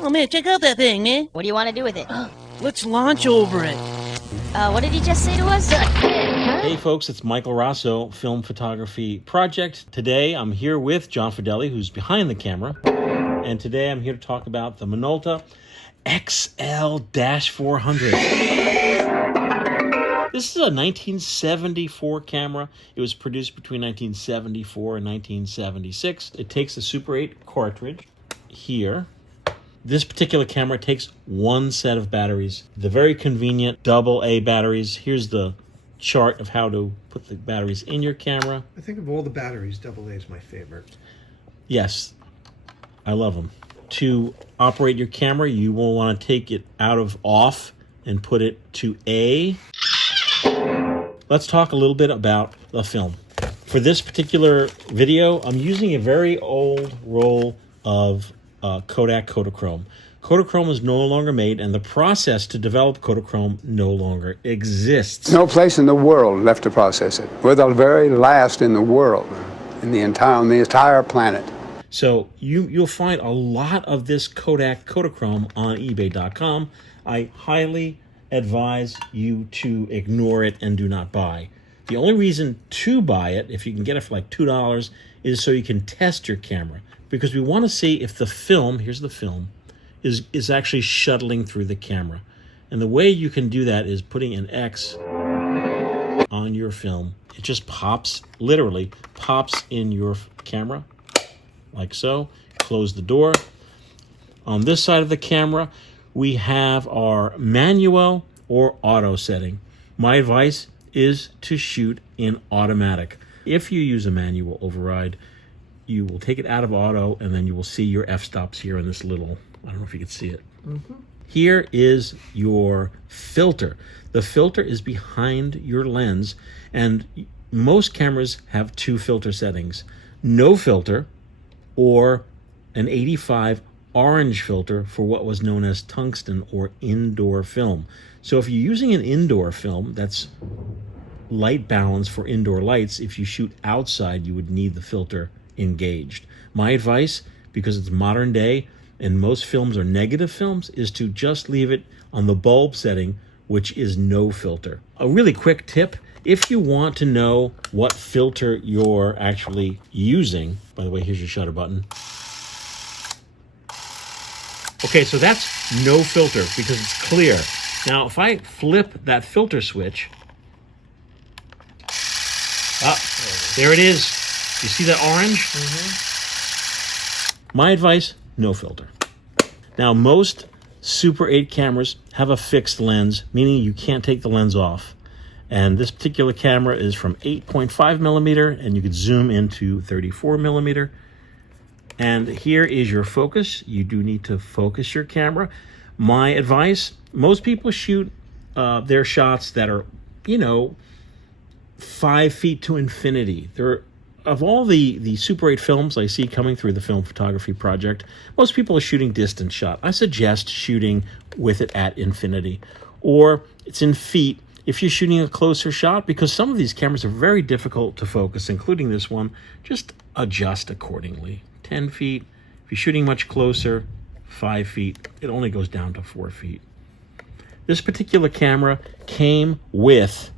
Oh, man, check out that thing, man. What do you want to do with it? Let's launch over it. What did he just say to us? Hey folks, it's Michael Raso, Film Photography Project. Today I'm here with John Fideli, who's behind the camera. And today I'm here to talk about the Minolta XL-400. This is a 1974 camera. It was produced between 1974 and 1976. It takes a Super 8 cartridge here. This particular camera takes one set of batteries. The very convenient AA batteries. Here's the chart of how to put the batteries in your camera. I think of all the batteries, AA is my favorite. Yes, I love them. To operate your camera, you will want to take it out of off and put it to A. Let's talk a little bit about the film. For this particular video, I'm using a very old roll of Kodak Kodachrome. Kodachrome is no longer made, and the process to develop Kodachrome no longer exists. No place in the world left to process it. We're the very last in the world, on the entire planet. So you'll find a lot of this Kodak Kodachrome on eBay.com. I highly advise you to ignore it and do not buy. The only reason to buy it, if you can get it for like $2, is so you can test your camera. Because we want to see if the film, here's the film, is actually shuttling through the camera. And the way you can do that is putting an X on your film. It just pops, literally pops in your camera, like so. Close the door. On this side of the camera, we have our manual or auto setting. My advice is to shoot in automatic. If you use a manual override, you will take it out of auto, and then you will see your f-stops here in this little, I don't know if you can see it. Here is your filter. The filter is behind your lens, and most cameras have two filter settings. No filter, or an 85 orange filter for what was known as tungsten or indoor film. So if you're using an indoor film, that's light balance for indoor lights. If you shoot outside, you would need the filter engaged. My advice, because it's modern day and most films are negative films, is to just leave it on the bulb setting, which is no filter. A really quick tip, if you want to know what filter you're actually using, by the way, here's your shutter button. Okay, so that's no filter because it's clear. Now, if I flip that filter switch, there it is. You see that orange? My advice, no filter. Now, most Super 8 cameras have a fixed lens, meaning you can't take the lens off. And this particular camera is from 8.5 millimeter, and you could zoom into 34 millimeter. And here is your focus. You do need to focus your camera. My advice, most people shoot their shots that are, 5 feet to infinity. Of all the Super 8 films I see coming through the Film Photography Project, most people are shooting distant shot. I suggest shooting with it at infinity, or it's in feet if you're shooting a closer shot, because some of these cameras are very difficult to focus, including this one. Just adjust accordingly. 10 feet. If you're shooting much closer, 5 feet. It only goes down to 4 feet. This particular camera came with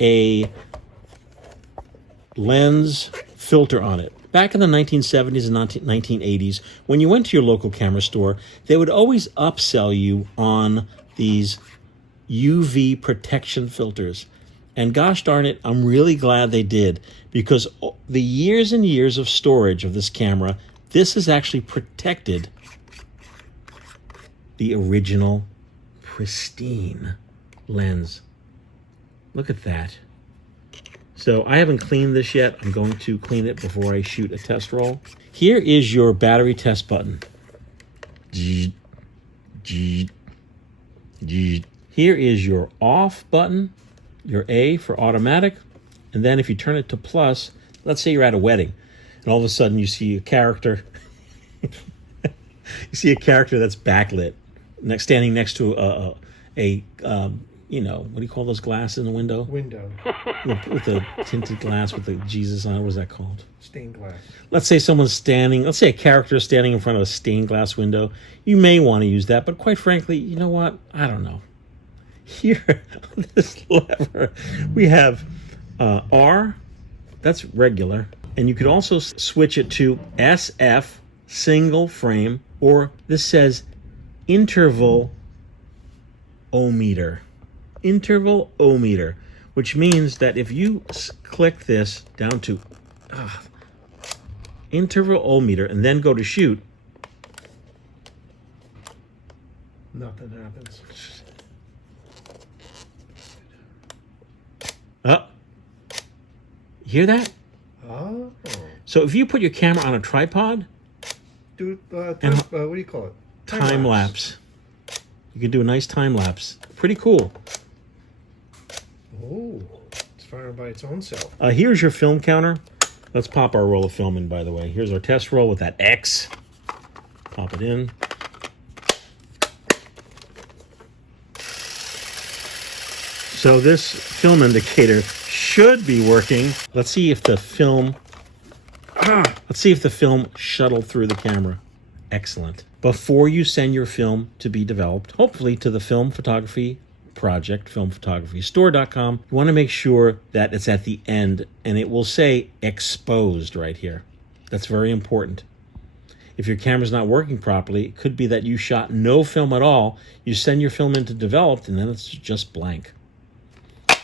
a lens filter on it. Back in the 1970s and 1980s, when you went to your local camera store, they would always upsell you on these UV protection filters. And gosh darn it, I'm really glad they did, because the years and years of storage of this camera, this has actually protected the original pristine lens. Look at that. So I haven't cleaned this yet. I'm going to clean it before I shoot a test roll. Here is your battery test button. Here is your off button, your A for automatic. And then if you turn it to plus, let's say you're at a wedding, and all of a sudden you see a character. You see a character that's backlit, standing next to a you know, what do you call those glasses in the window? Window. With the tinted glass with the Jesus on it. What is that called? Stained glass. Let's say someone's standing, let's say a character is standing in front of a stained glass window. You may want to use that, but quite frankly, you know what? I don't know. Here, on this lever, we have R, that's regular, and you could also switch it to SF, single frame, or this says interval ometer. Interval ometer, which means that if you click this down to interval ometer and then go to shoot, Nothing happens. Hear that? Oh. So if you put your camera on a tripod, Do what do you call it? time lapse. You can do a nice time lapse. Pretty cool. Oh, it's firing by its own self. Here's your film counter. Let's pop our roll of film in, by the way. Here's our test roll with that X. Pop it in. So this film indicator should be working. Let's see if the film shuttled through the camera. Excellent. Before you send your film to be developed, hopefully to the film photography project, filmphotography.store.com, you want to make sure that it's at the end and it will say exposed right here. That's very important. If your camera's not working properly, it could be that you shot no film at all. You send your film into developed and then it's just blank.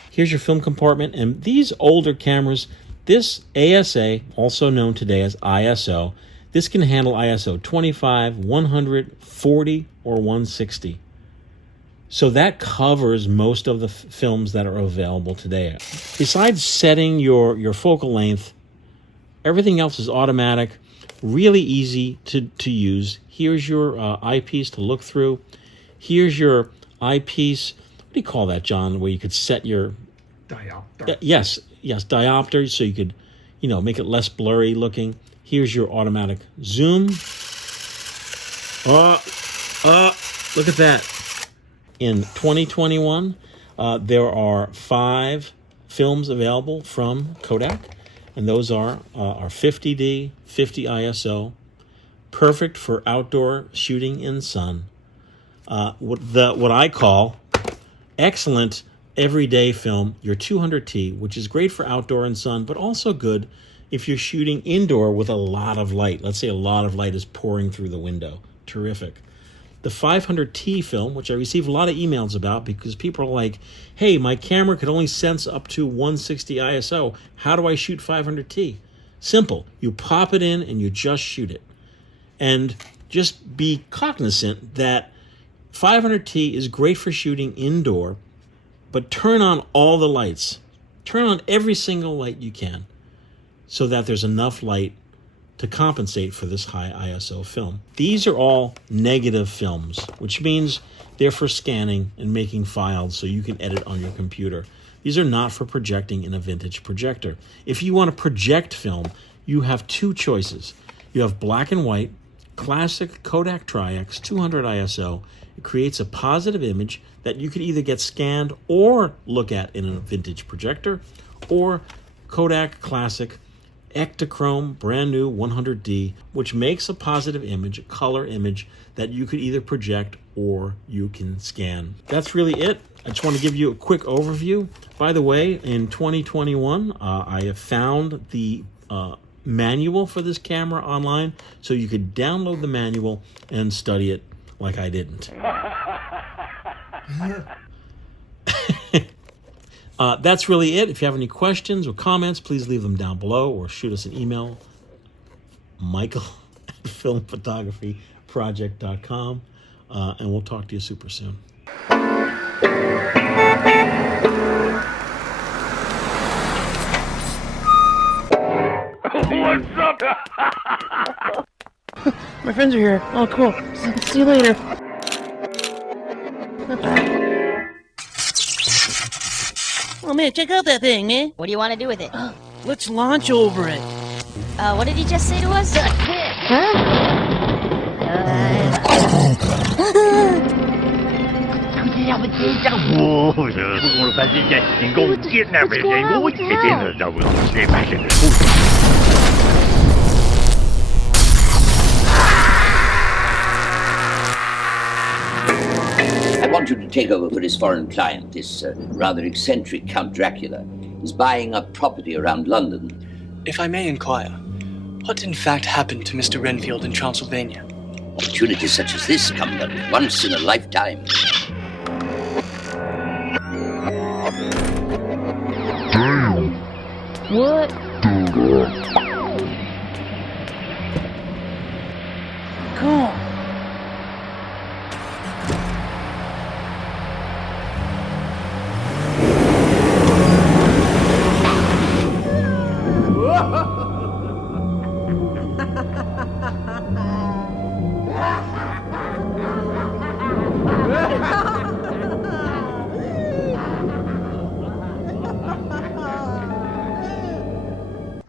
Here's your film compartment, and these older cameras, this ASA, also known today as ISO, this can handle ISO 25, 100, 40, or 160. So that covers most of the films that are available today. Besides setting your focal length, everything else is automatic, really easy to use. Here's your eyepiece to look through. Here's your eyepiece. What do you call that, John, where you could set your... Diopter. Yes, diopter, so you could, make it less blurry looking. Here's your automatic zoom. Look at that. In 2021, there are 5 films available from Kodak, and those are 50D, 50 ISO, perfect for outdoor shooting in sun. What I call excellent everyday film, your 200T, which is great for outdoor and sun, but also good if you're shooting indoor with a lot of light. Let's say a lot of light is pouring through the window. Terrific. The 500T film, which I receive a lot of emails about because people are like, hey, my camera could only sense up to 160 ISO. How do I shoot 500T? Simple. You pop it in and you just shoot it. And just be cognizant that 500T is great for shooting indoor, but turn on all the lights. Turn on every single light you can so that there's enough light to compensate for this high ISO film. These are all negative films, which means they're for scanning and making files so you can edit on your computer. These are not for projecting in a vintage projector. If you want to project film, you have 2 choices. You have black and white, classic Kodak Tri-X 200 ISO. It creates a positive image that you could either get scanned or look at in a vintage projector, or Kodak Classic Ektachrome brand new 100D, which makes a positive image, a color image that you could either project or you can scan. That's really it. I just want to give you a quick overview. By the way, in 2021, I have found the manual for this camera online, so you could download the manual and study it like I didn't. That's really it. If you have any questions or comments, please leave them down below or shoot us an email, michael@filmphotographyproject.com, and we'll talk to you super soon. What's up? My friends are here. Oh, cool. See you later. Oh, man, check out that thing, man. What do you want to do with it? Let's launch over it. What did he just say to us? Huh? I want you to take over for his foreign client. This rather eccentric Count Dracula is buying up property around London. If I may inquire, what in fact happened to Mr. Renfield in Transylvania? Opportunities such as this come but once in a lifetime. What? Cool.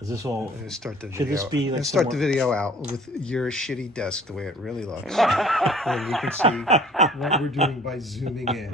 Is this all? I'm gonna start the Should video. this be I'm like gonna start the somewhat- video out with your shitty desk the way it really looks. And you can see what we're doing by zooming in.